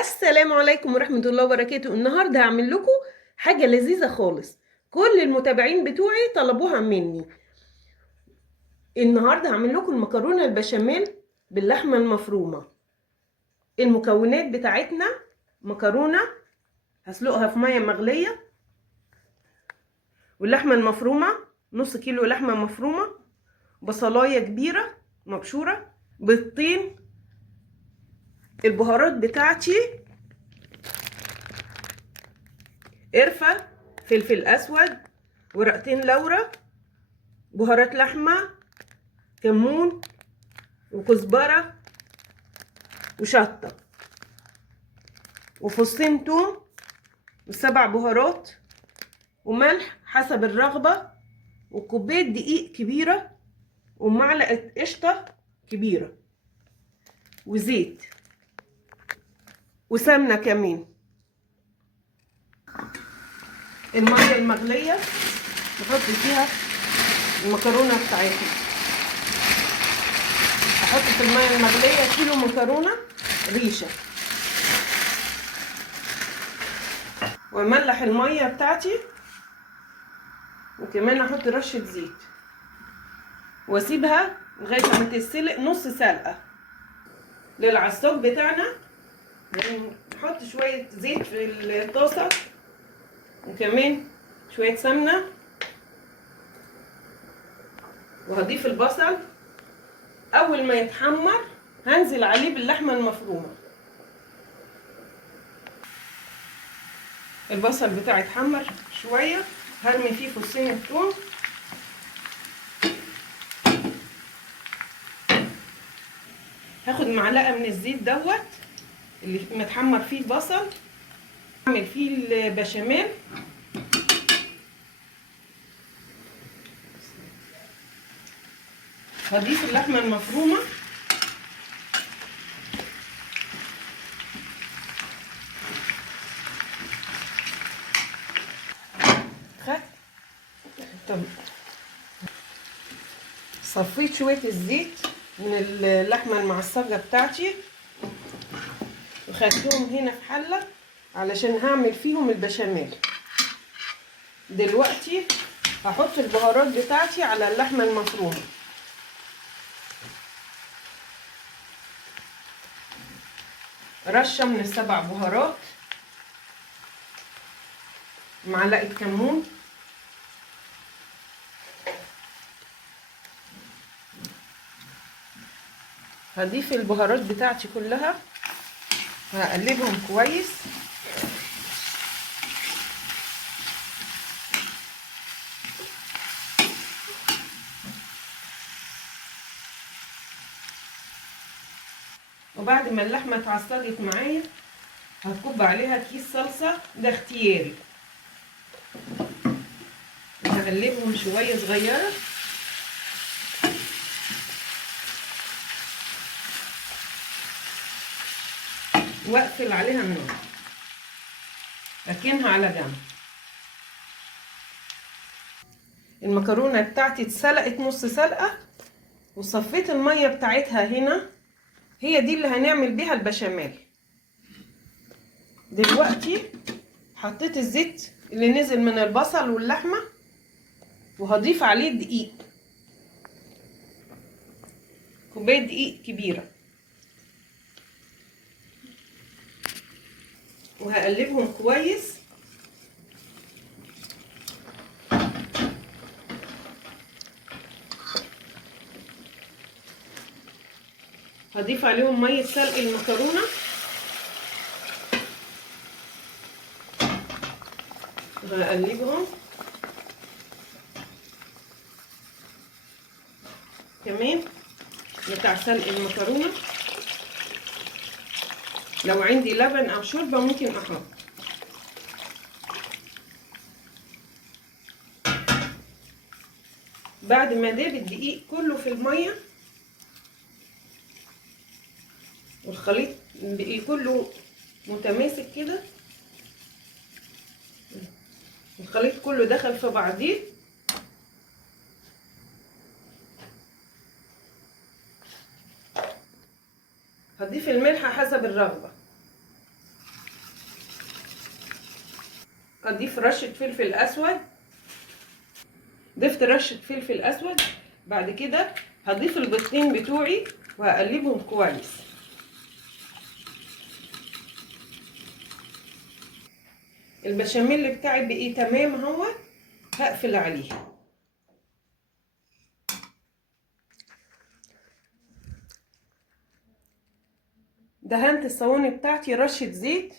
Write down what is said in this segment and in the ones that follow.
السلام عليكم ورحمة الله وبركاته. النهاردة هعمل لكم حاجة لذيذة خالص. كل المتابعين بتوعي طلبوها مني. النهاردة هعمل لكم المكرونة البشاميل باللحمة المفرومة. المكونات بتاعتنا: مكرونة هسلقها في مية مغلية، واللحمة المفرومة نص كيلو لحمة مفرومة، بصلاية كبيرة مبشورة، بيضتين، البهارات بتاعتي: قرفة، فلفل أسود، ورقتين لورا، بهارات لحمة، كمون وكزبرة وشطة وفصين توم وسبع بهارات وملح حسب الرغبة، وكوباية دقيق كبيرة، ومعلقة قشطة كبيرة، وزيت وسمنة كمان. المية المغلية نحط فيها المكرونة بتاعتنا. احط في المية المغلية كيلو مكرونة ريشة، واملح المية بتاعتي، وكمان احط رشة زيت، واسيبها لغاية ما تتسلق نص سلقة. للعصاج بتاعنا نحط شوية زيت في الطاسة، وكمان شوية سمنة، وهضيف البصل. اول ما يتحمر هنزل عليه باللحمة المفرومة. البصل بتاعي اتحمر شوية، هرمي فيه فصين الثوم، هاخد معلقة من الزيت دوت اللي متحمر فيه البصل، اعمل فيه البشاميل. هضيف اللحمة المفرومة، صفيت شوية الزيت من اللحمة المعصجة بتاعتي، وخدتهم هنا في حلة علشان هعمل فيهم البشاميل. دلوقتي هحط البهارات بتاعتي على اللحمة المفرومة. رشة من السبع بهارات، معلقة كمون، هضيف البهارات بتاعتي كلها، هقلبهم كويس. وبعد ما اللحمة اتعصجت معايا هكب عليها كيس صلصة، ده اختياري، هقلبهم شوية صغيرة، واقفل عليها النار، اركنها على جنب. المكرونة بتاعتي اتسلقت نص سلقة، وصفيت المية بتاعتها هنا، هي دي اللي هنعمل بيها البشاميل. دلوقتي حطيت الزيت اللي نزل من البصل واللحمة، وهضيف عليه دقيق، كوباية دقيق كبيرة، وهقلبهم كويس. هضيف عليهم مية سلق المكرونة، وهقلبهم كمان بتاع سلق المكرونة. لو عندي لبن او شوربة ممكن احط. بعد ما داب الدقيق كله في المية والخليط بقي كله متماسك كده، الخليط كله دخل في بعضيه، هضيف الملح حسب الرغبة. هضيف رشة فلفل اسود. ضفت رشة فلفل اسود. بعد كده هضيف البيضتين بتوعي وهقلبهم كويس. البشاميل بتاعي بقي تمام اهو. هقفل عليه. دهنت الصواني بتاعتي رشة زيت.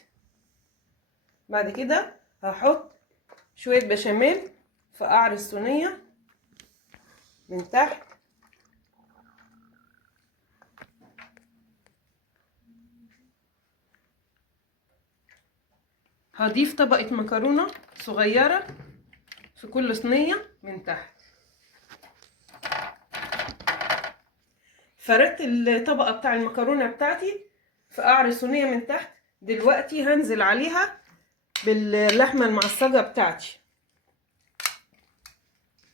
بعد كده هحط شوية بشاميل في قعر الصينية من تحت. هضيف طبقة مكرونة صغيرة في كل صينية من تحت. فردت الطبقة بتاع المكرونة بتاعتي في قعر الصينية من تحت. دلوقتي هنزل عليها باللحمة المعصجة بتاعتي.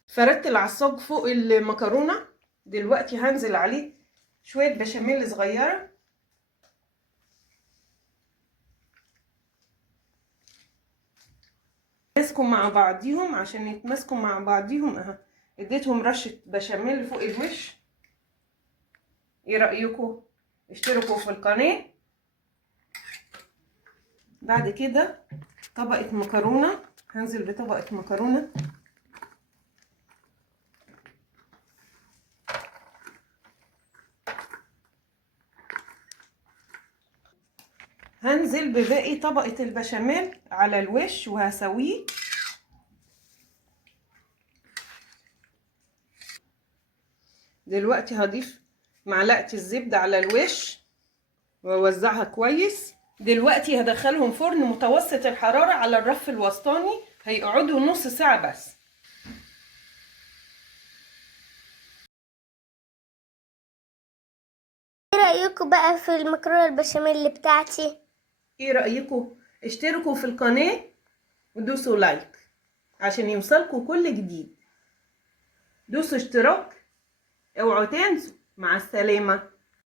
فردت العصاج فوق المكرونة. دلوقتي هنزل عليه شوية بشاميل صغيرة. يتماسكوا مع بعضيهم. عشان يتماسكوا مع بعضيهم اهو اديتهم رشة بشاميل فوق الوش. ايه رأيكم؟ اشتركوا في القناة. بعد كده طبقة مكرونة. هنزل بطبقة مكرونة. هنزل بباقي طبقة البشاميل على الوش وهسويه. دلوقتي هضيف معلقة الزبدة على الوش واوزعها كويس. دلوقتي هدخلهم فرن متوسط الحرارة على الرف الوسطاني. هيقعدوا نص ساعة بس. ايه رأيكم بقى في المكرونة البشاميل بتاعتي؟ ايه رأيكم؟ اشتركوا في القناة ودوسوا لايك عشان يوصلكوا كل جديد. دوسوا اشتراك. اوعوا تنسوا. مع السلامة.